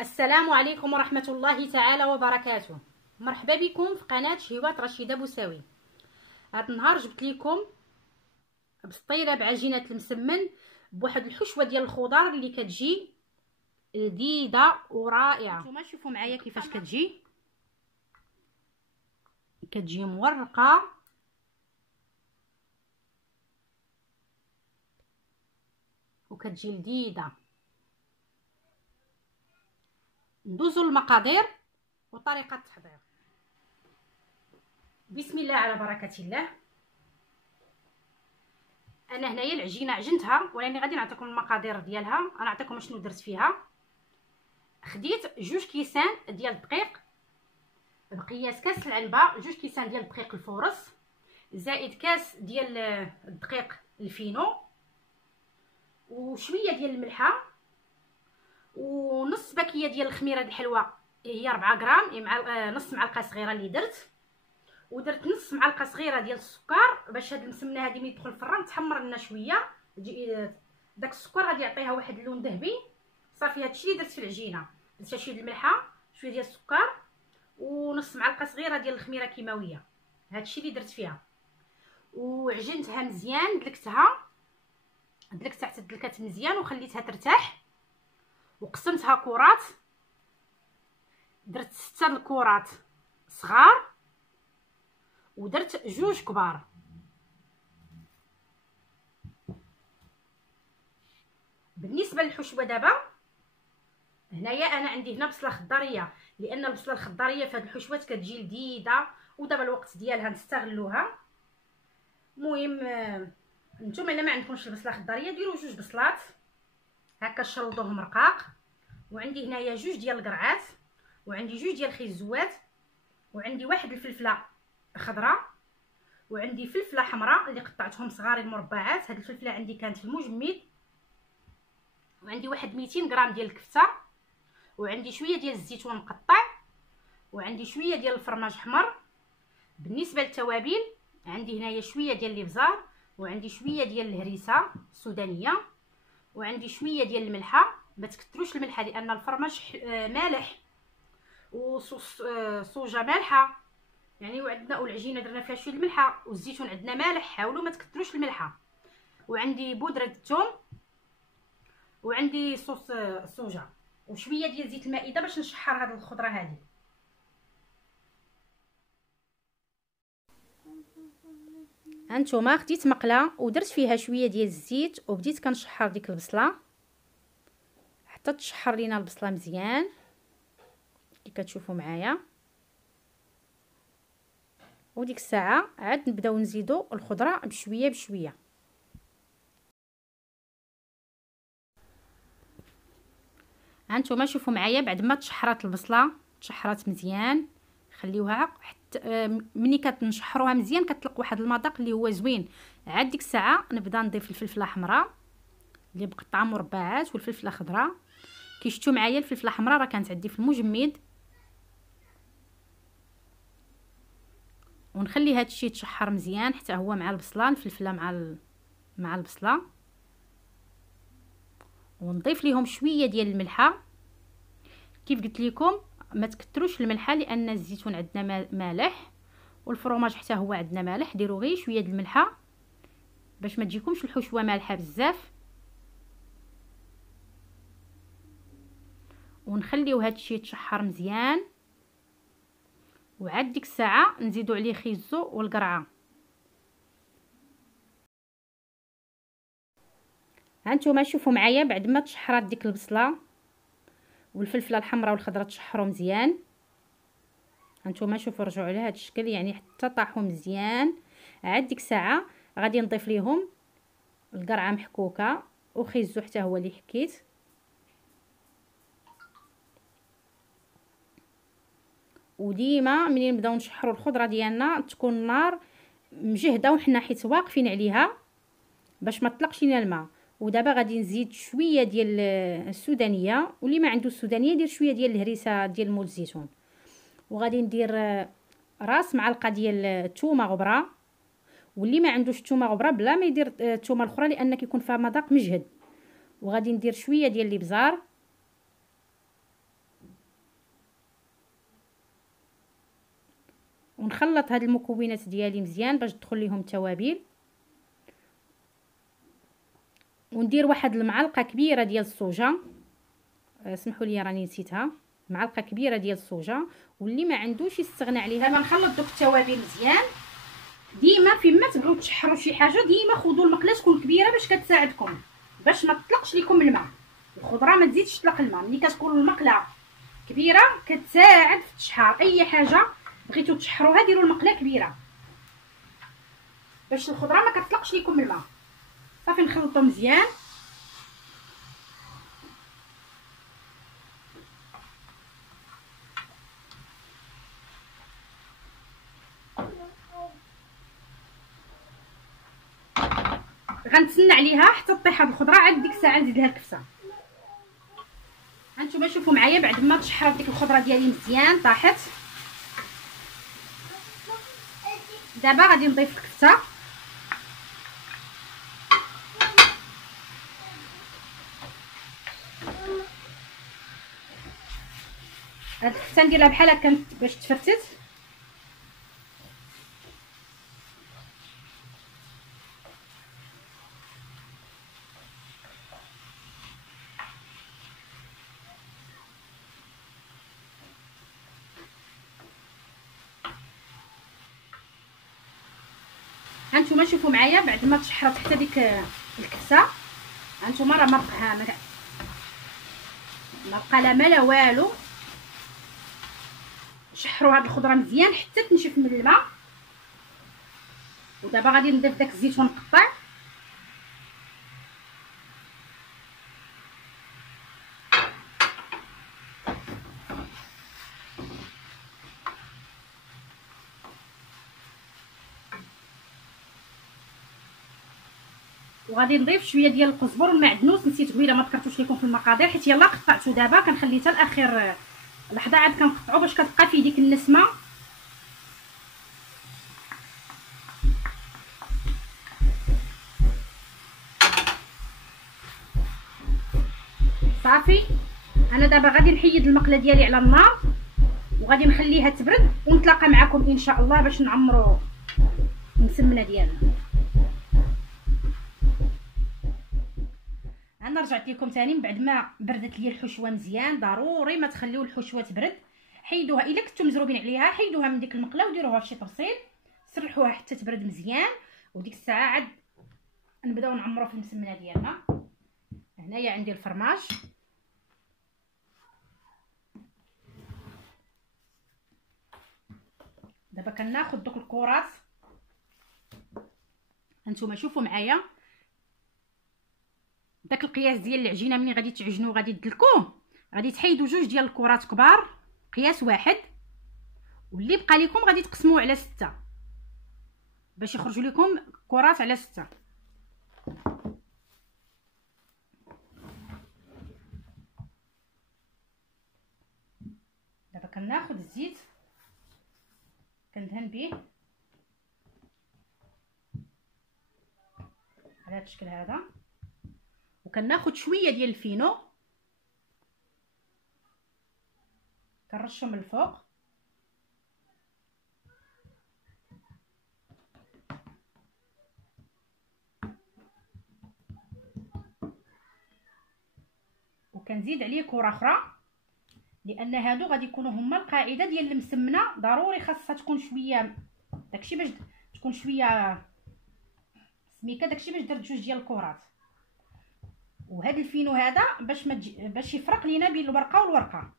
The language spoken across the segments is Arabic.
السلام عليكم ورحمة الله تعالى وبركاته. مرحبا بكم في قناة شهوات رشيدة بوساوي. هذا النهار جبت لكم بسطيله بعجينة المسمن بواحد الحشوة ديال الخضر اللي كتجي لذيذة ورائعة. نتوما شوفوا معايا كيفاش كتجي مورقة وكتجي لذيذة. ندوزو المقادير وطريقة التحضير. بسم الله على بركة الله. انا هنايا العجينه عجنتها، ولاني غادي نعطيكم المقادير ديالها. انا نعطيكم شنو درت فيها. خديت 2 كيسان ديال الدقيق بقياس كاس العنبه، 2 كيسان ديال الدقيق الفورس، زائد كاس ديال الدقيق الفينو، وشويه ديال الملحه، ونص باكيه ديال الخميره الحلوه هي 4 غرام، مع نص معلقه صغيره اللي ودرت نص معلقه صغيره ديال السكر باش هاد المسمنه هادي ملي تدخل الفران تحمر لنا شويه. داك السكر غادي يعطيها واحد اللون ذهبي. صافي هادشي اللي درت في العجينه. درت شويه ديال الملحه، شويه ديال السكر، ونص معلقه صغيره ديال الخميره كيماويه. هادشي اللي درت فيها، وعجنتها مزيان. دلكت حتى دلكات مزيان وخليتها ترتاح، وقسمتها كرات. درت 6 الكرات صغار ودرت 2 كبار. بالنسبه للحشوه دابا هنايا انا عندي هنا بصله خضاريه، لان البصله الخضاريه في هاد الحشوات كتجي لذيذه، ودابا الوقت ديالها نستغلوها. المهم نتوما الا ما عندكمش البصله الخضاريه ديروا 2 بصلات هكا شلضوهم رقاق. وعندي هنايا 2 ديال القرعات، وعندي 2 ديال الخيزوات، وعندي واحد الفلفله خضراء، وعندي فلفله حمراء اللي قطعتهم صغارين مربعات. هاد الفلفله عندي كانت في المجمد. وعندي واحد 200 غرام ديال الكفته، وعندي شويه ديال الزيتون مقطع، وعندي شويه ديال الفرماج احمر. بالنسبه للتوابل عندي هنايا شويه ديال الابزار، وعندي شويه ديال الهريسه السودانيه، وعندي شويه ديال الملحه. ما تكثروش الملحه لان الفرماج مالح، وصوص صوجه مالحه يعني. وعندنا والعجينه درنا فيها شويه الملحه، والزيتون عندنا مالح. حاولوا ما تكثروش الملحه. وعندي بودره الثوم، وعندي صوص الصوجه، وشويه ديال زيت المائده باش نشحر هذه الخضره هذه. هانتوما خديت مقله ودرت فيها شويه ديال الزيت، وبديت كنشحر ديك البصله حتى تشحر لينا البصله مزيان كي كتشوفوا معايا. وديك الساعه عاد نبداو نزيدو الخضره بشويه بشويه. هانتوما شوفوا معايا بعد ما تشحرات البصله تشحرات مزيان، خليوها حتى ملي كتنشحروها مزيان كتطلق واحد المذاق اللي هو زوين. عاد ديك الساعه نبدا نضيف الفلفله حمراء اللي مقطعه مربعات، والفلفله خضراء. كي شفتوا معايا الفلفله حمراء راه كانت عندي في المجمد. ونخلي هذا الشيء يتشحر مزيان حتى هو مع البصله، الفلفله مع البصله. ونضيف ليهم شويه ديال الملحه. كيف قلت لكم ما تكثروش الملحه لان الزيتون عندنا مالح، والفرماج حتى هو عندنا مالح. ديروا غير شويه د الملحه باش ما تجيكمش الحشوه مالحه بزاف. ونخليو هذا الشيء يتشحر مزيان. وعاد ديك الساعه نزيدوا عليه خيزو والقرعه. هانتوما شوفوا معايا بعد ما تشحرات ديك البصله والفلفله الحمراء والخضراء تشحروا مزيان. هانتوما شوفوا رجعوا على هذا الشكل يعني حتى طاحوا مزيان. عاد ديك الساعه غادي نضيف ليهم القرعه محكوكه وخيزو حتى هو اللي حكيت. وديما ملي نبداو نشحروا الخضره ديالنا تكون النار مجهده وحنا حيت واقفين عليها باش ما تطلقش لينا الماء. ودابا غادي نزيد شويه ديال السودانيه، واللي ما عنده السودانيه يدير شويه ديال الهريسه ديال مول الزيتون. وغادي ندير راس معلقه ديال الثومه غبره، واللي ما عندوش الثومه غبره بلا ما يدير الثومه الاخرى لان كيكون فيها مذاق مجهد. وغادي ندير شويه ديال الابزار، ونخلط هاد المكونات ديالي مزيان باش تدخل ليهم التوابل. وندير واحد المعلقه كبيره ديال الصوجه، اسمحوا لي راني نسيتها، معلقه كبيره ديال الصوجه. واللي ما عندوش يستغنى عليها. دابا نخلط دوك التوابل مزيان. ديما فيما تبغيو تشحروا شي حاجه ديما خذوا المقله تكون كبيره باش كتساعدكم باش ما تطلقش لكم الماء. الخضره ما تزيدش تطلق الماء. ملي كتكون المقله كبيره كتساعد في التشحار. اي حاجه بغيتو تشحروها ديروا المقله كبيره باش الخضره ما كتطلقش لكم الماء. صافي نخلطو مزيان. غنتسنى عليها حتى تطيح هاد الخضره، عاد ديك الساعه نزيد لها الكبسه. هانتوما شوفوا معايا بعد ما تشحرت ديك الخضره ديالي مزيان طاحت. دابا غادي نضيف الكبسه. هاد الكبسه نديرها بحال هكا باش تفتت. هانتوما شوفوا معايا بعد ما تشحرت حتى ديك الكبسه. هانتوما راه ما بقى لا ما لا والو. شحروا هاد الخضره مزيان حتى تنشف من الماء. ودابا غادي نضيف داك الزيتون مقطع. وغادي نضيف شويه ديال القزبر والمعدنوس. نسيت قبيله ما ذكرتوش لكم في المقادير حيت يلاه قطعته. دابا كنخليه حتى الاخير لحظه عاد كنقطعو باش كتبقى فيه ديك النسمه. صافي انا دابا غادي نحيد المقله ديالي على النار وغادي نخليها تبرد ونتلاقى معكم ان شاء الله باش نعمروا المسمنه ديالنا. انا رجعت لكم ثاني من بعد ما بردت لي الحشوه مزيان. ضروري ما تخليو الحشوه تبرد. حيدوها الا كنتو مزروبين عليها، حيدوها من ديك المقله وديروها في شي طبسيل، سرحوها حتى تبرد مزيان. وديك الساعه عاد نبداو نعمروا في المسمنه ديالنا. هنايا عندي الفرماج. دابا كناخذ دوك الكرات. هانتوما شوفوا معايا داك القياس ديال العجينه. ملي غادي تعجنوا غادي تدلكوه، غادي تحيدوا جوج ديال الكرات كبار قياس واحد، واللي بقى لكم غادي تقسموه على 6 باش يخرجوا لكم كرات على 6. دابا كناخذ الزيت كندهن به على هذا الشكل هذا، وكناخذ شويه ديال الفينو كنرشو من الفوق. وكنزيد عليه كره اخرى لان هادو غادي يكونوا هما القاعده ديال المسمنه. ضروري خاصها تكون شويه داكشي باش تكون شويه سميكه، داكشي باش درت جوج ديال الكرات. وهذا الفينو هذا باش يفرق لينا بين الورقه والورقه.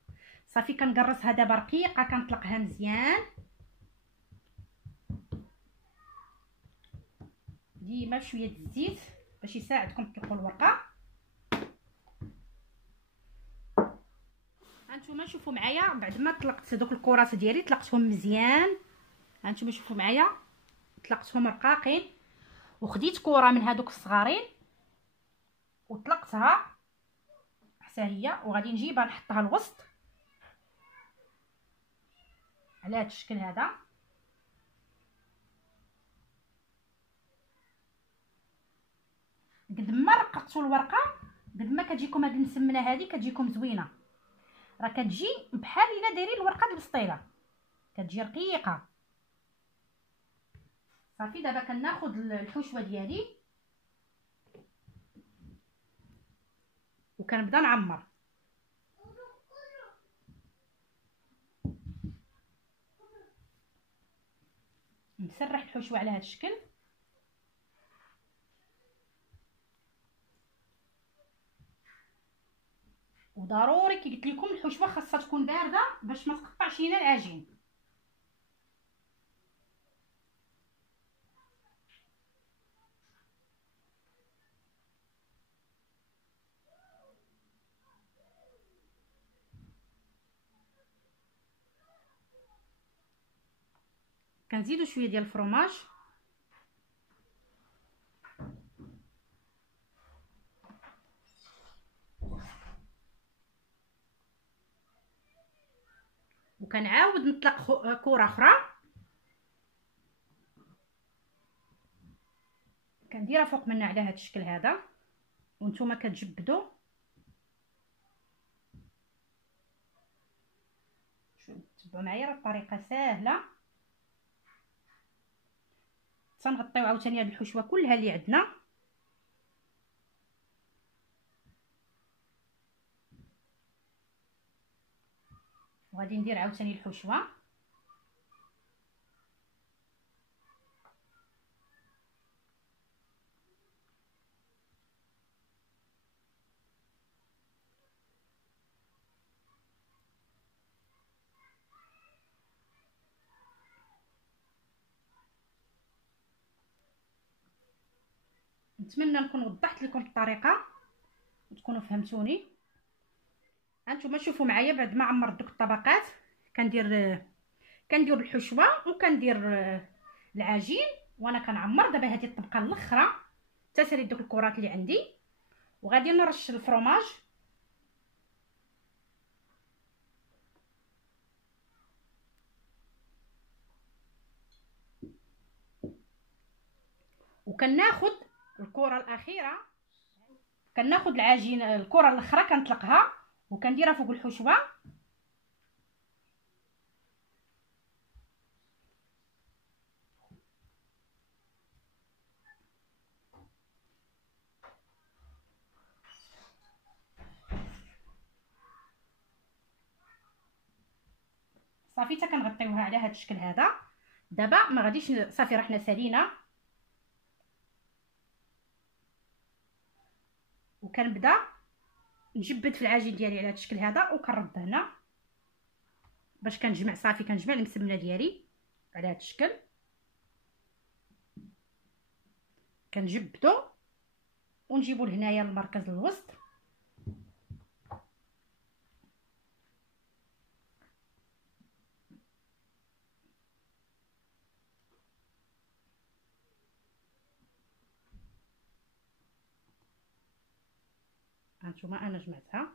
صافي كنقرصها دابا رقيقه، كنطلقها مزيان ديما بشويه الزيت باش يساعدكم تطلقوا الورقه. هانتوما شوفوا معايا بعد ما طلقت دوك الكرات ديالي طلقتهم مزيان. هانتوما شوفوا معايا طلقتهم رقاقين، وخديت كره من هادوك الصغارين وطلقتها حتى هي، وغادي نجيبها نحطها الوسط على هذا الشكل هذا. قد ما رققتوا الورقه قد ما كتجيكم هذه المسمنه هذه كتجيكم زوينه. راه كتجي بحال الا دايرين الورقه البسطيله، كتجي رقيقه. صافي دابا كناخذ الحشوه ديالي وكنبدا نعمر. نسرح الحشوه على هذا الشكل. وضروري كي قلت لكم الحشوه خاصها تكون بارده باش ما تقطعش لينا العجين. كنزيدو شويه ديال الفرماج وكنعاود نطلق كره اخرى كنديرها فوق منها على هذا الشكل هذا، وانتم كتجبدوا. تبعوا معايا، راه الطريقه ساهله. تنغطيو عاوتاني هاد الحشوه كلها اللي عندنا. وغادي ندير عاوتاني الحشوه. نتمنى نكون وضحت لكم الطريقه وتكونوا فهمتوني. هانتوما شوفوا معايا بعد ما عمرت دوك الطبقات كندير الحشوه وكندير العجين وانا كنعمر. دابا هذه الطبقه الاخرى تسالي دوك الكرات اللي عندي، وغادي نرش الفرماج. وكناخذ الكره الاخيره، كناخذ العجين الكره الاخرى كنطلقها وكنديرها فوق الحشوه. صافي حتى كنغطيوها على هذا الشكل هذا. دابا ما غاديش صافي، راه حنا سالينا. وكنبدا نجبد في العجين ديالي على هذا الشكل هذا وكنرد هنا باش كنجمع. صافي كنجمع المسمنه ديالي على هذا الشكل، كنجبدو ونجيبو لهنايا لمركز الوسط. هانتوما انا جمعتها.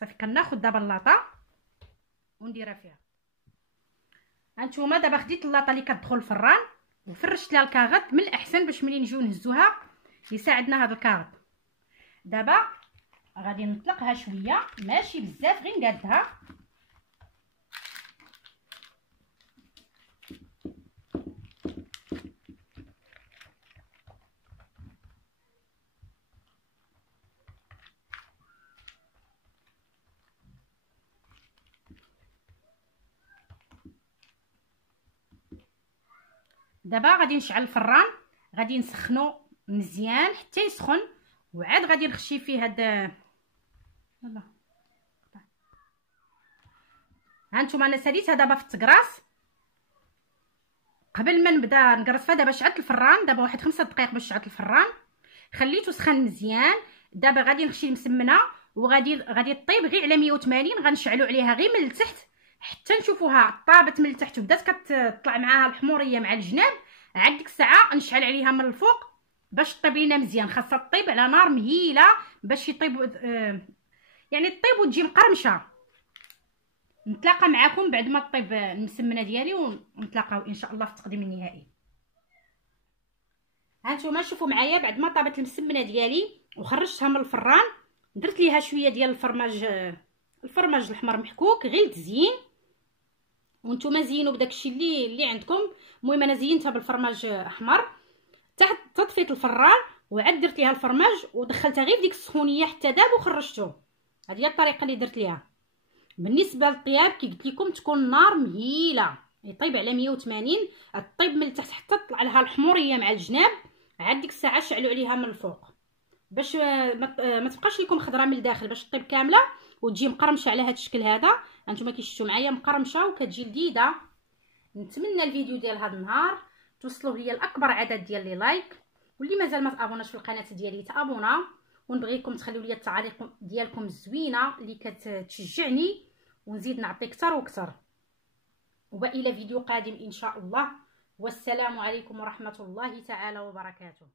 صافي كناخذ دابا اللاطه ونديرها فيها. هانتوما دابا خديت اللاطه اللي كتدخل الفران وفرشت لها الكاغط من الاحسن باش ملي نجيو نهزوها يساعدنا هذا الكاغط. دابا غادي نطلقها شويه، ماشي بزاف، غير نقادها. دابا غادي نشعل الفران، غادي نسخنو مزيان حتى يسخن، وعاد غادي نخشي فيه هاد يلا. هانتوما انا ساليتها دابا في التكراس قبل ما نبدا نقرص. دابا شعلت الفران، دابا واحد 5 دقائق باش شعلت الفران، خليته سخن مزيان. دابا غادي نخشي المسمنه وغادي طيب غير على 180. غنشعلو عليها غير من التحت حتى نشوفوها طابت من التحت وبدات كتطلع معاها الحموريه مع الجناب. عاد ديك الساعه نشعل عليها من الفوق باش طيب لينا مزيان. خاصها طيب على نار مهيله باش يطيب يعني طيب وتجي مقرمشه. نتلاقى معكم بعد ما طيب المسمنه ديالي ونتلاقاو ان شاء الله في التقديم النهائي. هانتوما شوفوا معايا بعد ما طابت المسمنه ديالي وخرجتها من الفران، درت ليها شويه ديال الفرماج الاحمر محكوك غير للتزيين، وانتم زينوا بداكشي اللي عندكم. المهم انا زينتها بالفرماج احمر تحت طفيت الفران وعاد درت ليها الفرماج ودخلتها غير ديك السخونيه حتى داب وخرجته. هذه هي الطريقه اللي درت ليها. بالنسبه للطياب كي قلت لكم تكون النار مهيله، يطيب على 180. الطيب من التحت حتى طلع لها الحموريه مع الجناب، عاد ديك الساعه شعلوا عليها من الفوق باش ما تبقاش لكم خضره من الداخل، باش طيب كامله وتجي مقرمشه على هذا الشكل هذا. هانتوما كيشفتوا معايا مقرمشه وكتجي لذيذه. نتمنى الفيديو ديال هذا النهار توصلوا ليا لاكبر عدد ديال لي لايك، واللي مازال ما تابوناش في القناه ديالي تابونا، ونبغيكم تخليوا لي التعاليق ديالكم الزوينه اللي كتشجعني ونزيد نعطي اكثر واكثر. والى فيديو قادم ان شاء الله، والسلام عليكم ورحمه الله تعالى وبركاته.